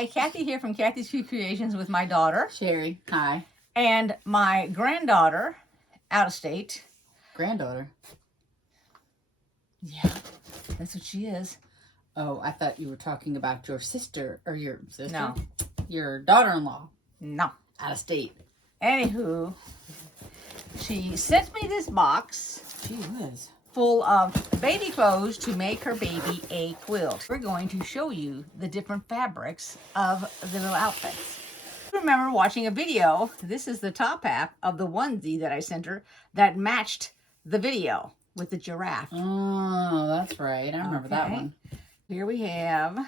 Hi, Kathy here from Kathy's Cute Creations with my daughter. Sherry, hi. And my granddaughter, out of state. Granddaughter? Yeah, that's what she is. Oh, I thought you were talking about your sister, or your sister? No. Your daughter-in-law. No. Out of state. Anywho, she sent me this box. Gee whiz. Full of baby clothes to make her baby a quilt. We're going to show you the different fabrics of the little outfits. I remember watching a video. This is the top half of the onesie that I sent her that matched the video with the giraffe. Oh, that's right. I remember that one. Here we have,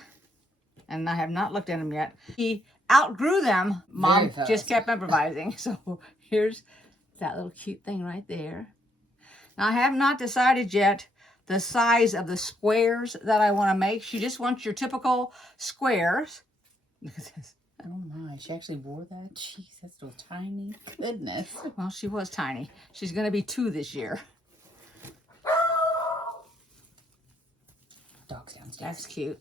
and I have not looked at them yet. He outgrew them. Mom just kept improvising. So here's that little cute thing right there. Now, I have not decided yet the size of the squares that I want to make. She just wants your typical squares. Look at this. Oh my, she actually wore that? Jeez, that's so tiny. Goodness. Well, she was tiny. She's going to be 2 this year. Dog's downstairs. That's cute.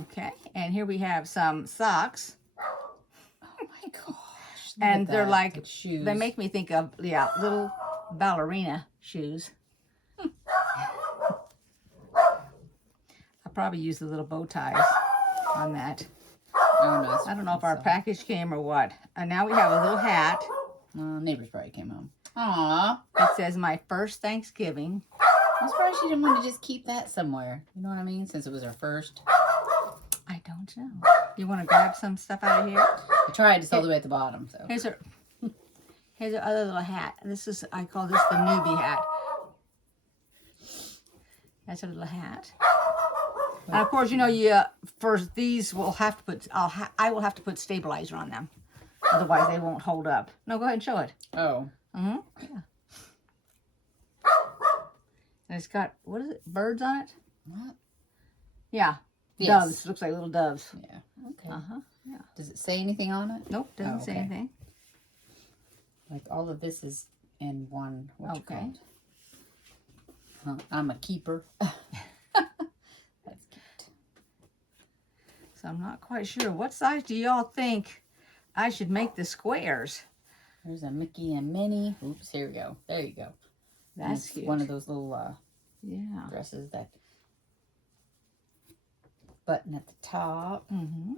Okay, and here we have some socks. Oh my gosh. And they're like, shoes. They make me think of, yeah, little ballerina shoes. I'll probably use the little bow ties on that. Oh, no, I don't know if our package came or what. And now we have a little hat. Neighbors probably came home. Aw. It says, my first Thanksgiving. I'm surprised she didn't want to just keep that somewhere. You know what I mean? Since it was her first. I don't know. You want to grab some stuff out of here? I tried. It's all the way at the bottom. So Here's her other little hat. This is, I call this the newbie hat. That's a little hat. And of course, you know, for these, we'll have to put, I will have to put stabilizer on them. Otherwise, they won't hold up. No, go ahead and show it. Oh. Mm-hmm. Yeah. And it's got, what is it? Birds on it? What? Yeah. Yes. Doves. Looks like little doves. Yeah. Okay. Uh-huh. Yeah. Does it say anything on it? Nope, doesn't say anything. Like all of this is in one. What you call it? Huh, I'm a keeper. That's cute. So I'm not quite sure. What size do y'all think I should make the squares? There's a Mickey and Minnie. Oops, here we go. There you go. That's cute. One of those little dresses that button at the top. Mm-hmm.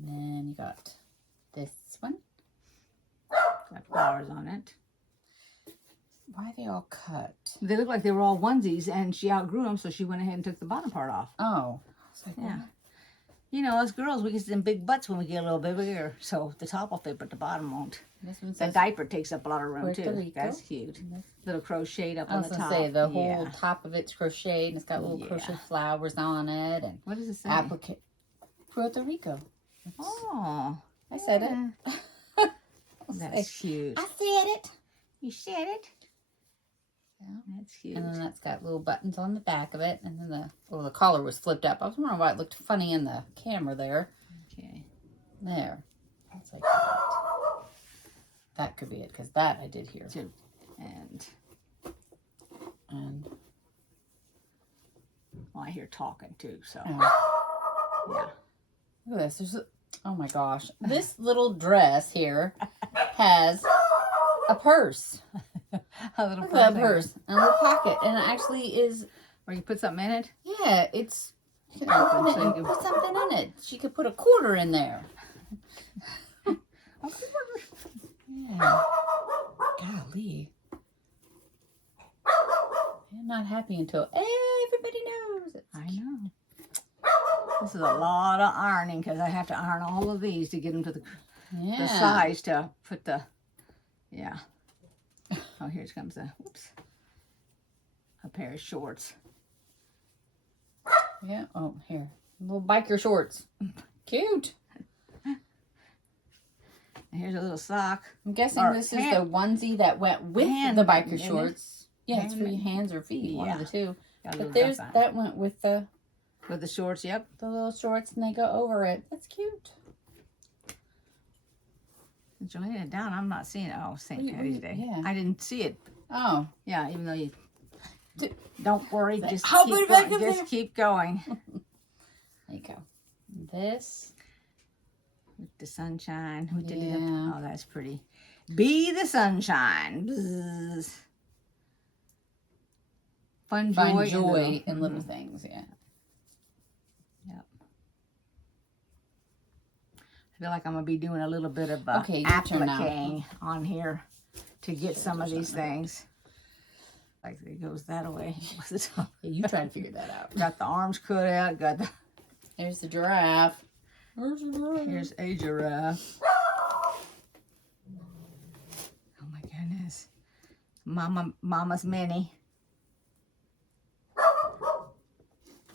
And then you got this one. Got flowers on it. Why are they all cut? They look like they were all onesies, and she outgrew them, so she went ahead and took the bottom part off. Oh. Like, yeah. What? You know, us girls, we get them big butts when we get a little bit bigger, so the top will fit, but the bottom won't. The diaper takes up a lot of room, too. That's cute. Little crocheted up on the top. I was going to say, the whole top of it's crocheted, and it's got little crochet flowers on it. And what does it say? Puerto Rico. Oh. I said it. That's cute. I said it. You said it. Yeah. That's cute. And then that's got little buttons on the back of it. And then the collar was flipped up. I was wondering why it looked funny in the camera there. Okay. There. That's like that. That could be it, because that I did here. Too. And well, I hear talking too, so yeah. Look at this. Oh my gosh. This little dress here has a purse. A little purse. And a little pocket. And it actually is... Where you put something in it? Yeah, it's... You can open it and put something in it. She could put a quarter in there. A quarter? Yeah. Golly. I'm not happy until everybody knows it. I know. This is a lot of ironing, because I have to iron all of these to get them to the size to put the... Yeah. Oh, here comes a pair of shorts. Yeah. Oh, here. Little biker shorts. Cute. And here's a little sock. I'm guessing this is the onesie that went with the biker shorts. Yeah, it's for your hands or feet. One of the two. But there's that went with the shorts. Yep. The little shorts, and they go over it. That's cute. Since you're laying it down, I'm not seeing it. Oh, St. Patty's Day. Yeah. I didn't see it. Oh. Yeah, even though you... Don't worry. Just keep going. There you go. This. With the sunshine. Oh, that's pretty. Be the sunshine. Bzz. Find joy in little things, yeah. Yep. I feel like I'm going to be doing a little bit of appliquing on here to get some of these things. Like it goes that way. Yeah, you try to figure that out. Got the arms cut out. Got the. There's the giraffe. Here's a giraffe. Oh my goodness. Mama's mini.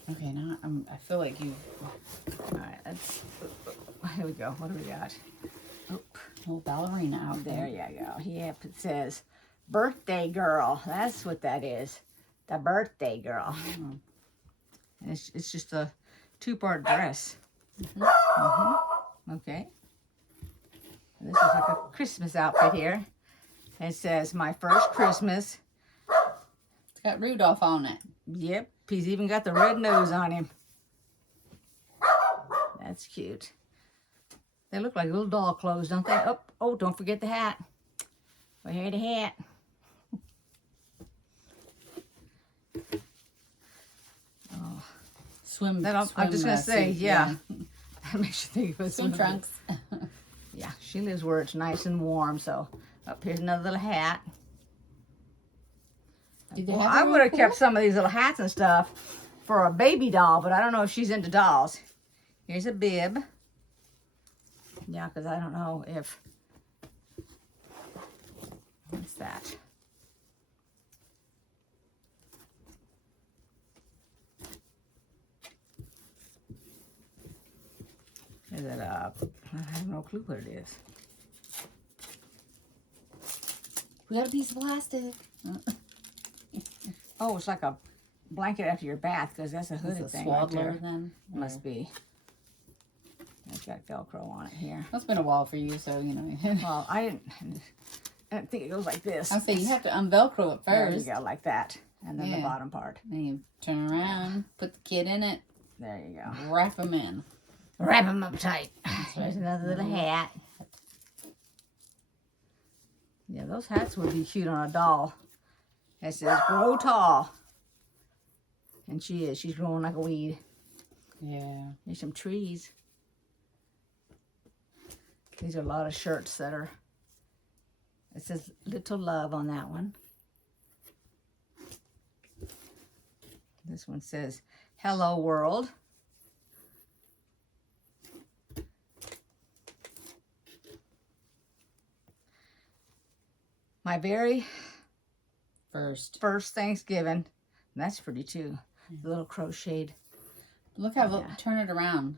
Okay, now I feel like you. All right, here we go. What do we got? Oop, little ballerina out there. There you go. Yep, it says birthday girl. That's what that is. The birthday girl. Mm-hmm. And it's just a 2-part dress. Mm-hmm. Mm-hmm. Okay. And this is like a Christmas outfit here. It says my first Christmas. It's got Rudolph on it. Yep. He's even got the red nose on him. That's cute. They look like little doll clothes, don't they? Oh, don't forget the hat. Wear the hat. Oh. Swim. I'm just going to say, yeah. That makes you think of swim trunks. Yeah, she lives where it's nice and warm, so here's another little hat. Well, I would have kept some of these little hats and stuff for a baby doll, but I don't know if she's into dolls. Here's a bib. Yeah, because I don't know if... What's that? Is it I have no clue what it is. We got a piece of plastic. Oh, it's like a blanket after your bath, because that's a hooded thing. Swaddler, right then? Must be. It's got Velcro on it here. That's been a while for you, so you know. Well, I didn't think it goes like this. I'll say you have to unvelcro it first. There you go, like that, and then the bottom part. Then you turn around, put the kid in it. There you go. Wrap him in. Wrap him up tight. Here's another little hat. Yeah, those hats would be cute on a doll. It says, grow tall. And she is. She's growing like a weed. Yeah. There's some trees. These are a lot of shirts that are... It says, little love on that one. This one says, hello world. My very first Thanksgiving. And that's pretty too. The little crocheted. Look how turn it around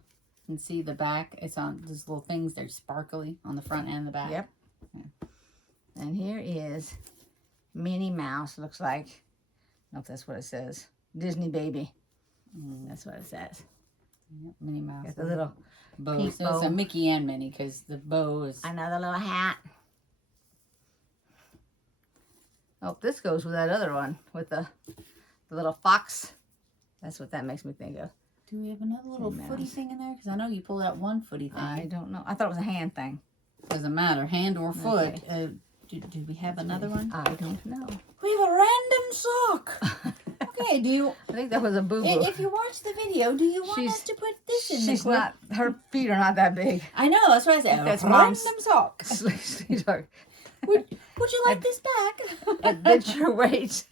and see the back. It's on those little things. They're sparkly on the front and the back. Yep. Yeah. And here is Minnie Mouse. Looks like. I don't know if that's what it says. Disney baby. That's what it says. Yep, Minnie Mouse. Got the little bow. So it's a Mickey and Minnie because the bow is. Another little hat. Oh, this goes with that other one with the little fox. That's what that makes me think of. Do we have another little footy thing in there? Because I know you pulled out one footy thing. I don't know. I thought it was a hand thing. Doesn't matter, hand or foot. Okay. Do we have another one? I don't know. We have a random sock. Okay, do you... I think that was a boo-boo. If you watch the video, do you want us to put this in the She's not... Her feet are not that big. I know, that's why I said that's random sock. Would you like this back? Admit your weight.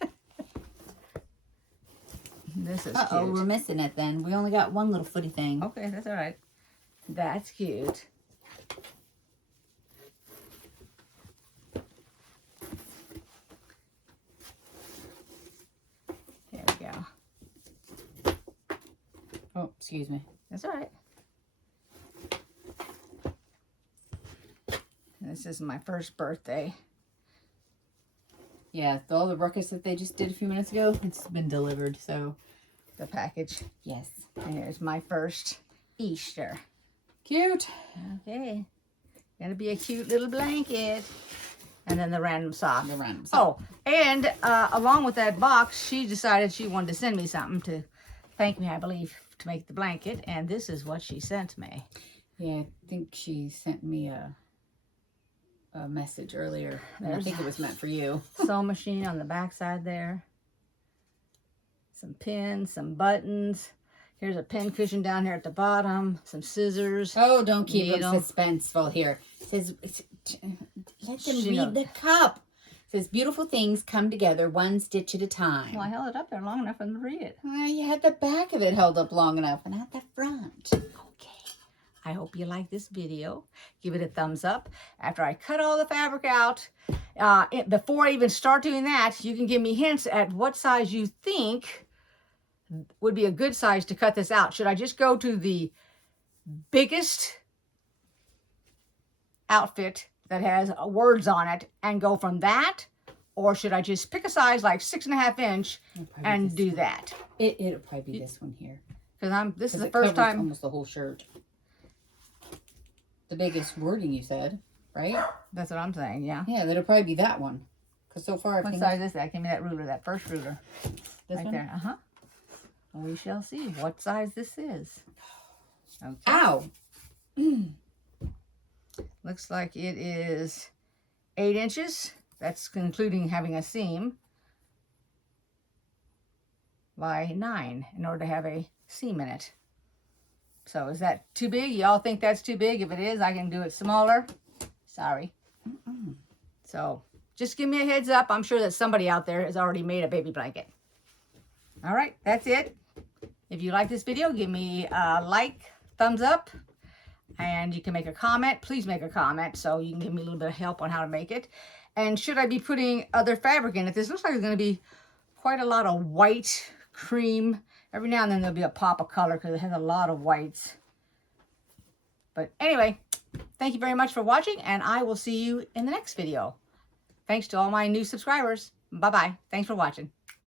This is cute. We're missing it then. We only got one little footy thing. Okay, that's all right. That's cute. There we go. Oh, excuse me. That's all right. This is my first birthday. Yeah, all the ruckus that they just did a few minutes ago, it's been delivered, so. The package. Yes. And here's my first Easter. Cute. Okay. Gonna be a cute little blanket. And then the random sock. The random sock. Oh, and along with that box, she decided she wanted to send me something to thank me, I believe, to make the blanket, and this is what she sent me. Yeah, I think she sent me a message earlier, and I think it was meant for you. Sewing machine on the back side there. Some pins, some buttons. Here's a pin cushion down here at the bottom. Some scissors. Oh, don't keep them suspenseful here. It says, let them read the cup. It says, beautiful things come together one stitch at a time. Well, I held it up there long enough for them to read it. Well, you had the back of it held up long enough, and not the front. Okay. I hope you like this video. Give it a thumbs up. After I cut all the fabric out, before I even start doing that, you can give me hints at what size you think would be a good size to cut this out. Should I just go to the biggest outfit that has words on it and go from that? Or should I just pick a size like 6.5 inch and do that? It'll probably be this one here. Because this is the first time. Almost the whole shirt. The biggest wording you said, right? That's what I'm saying, yeah. Yeah, that'll probably be that one. Because so far, what size is that? Give me that ruler, that first ruler. This right one? There. Uh-huh. We shall see what size this is. Okay. Ow! Looks like it is 8 inches. That's including having a seam. By 9 in order to have a seam in it. So is that too big? Y'all think that's too big? If it is, I can do it smaller. Sorry. So just give me a heads up. I'm sure that somebody out there has already made a baby blanket. All right, that's it. If you like this video, give me a like, thumbs up, and you can make a comment. Please make a comment so you can give me a little bit of help on how to make it. And should I be putting other fabric in it? This looks like there's going to be quite a lot of white, cream. Every now and then there'll be a pop of color because it has a lot of whites. But anyway, thank you very much for watching, and I will see you in the next video. Thanks to all my new subscribers. Bye-bye. Thanks for watching.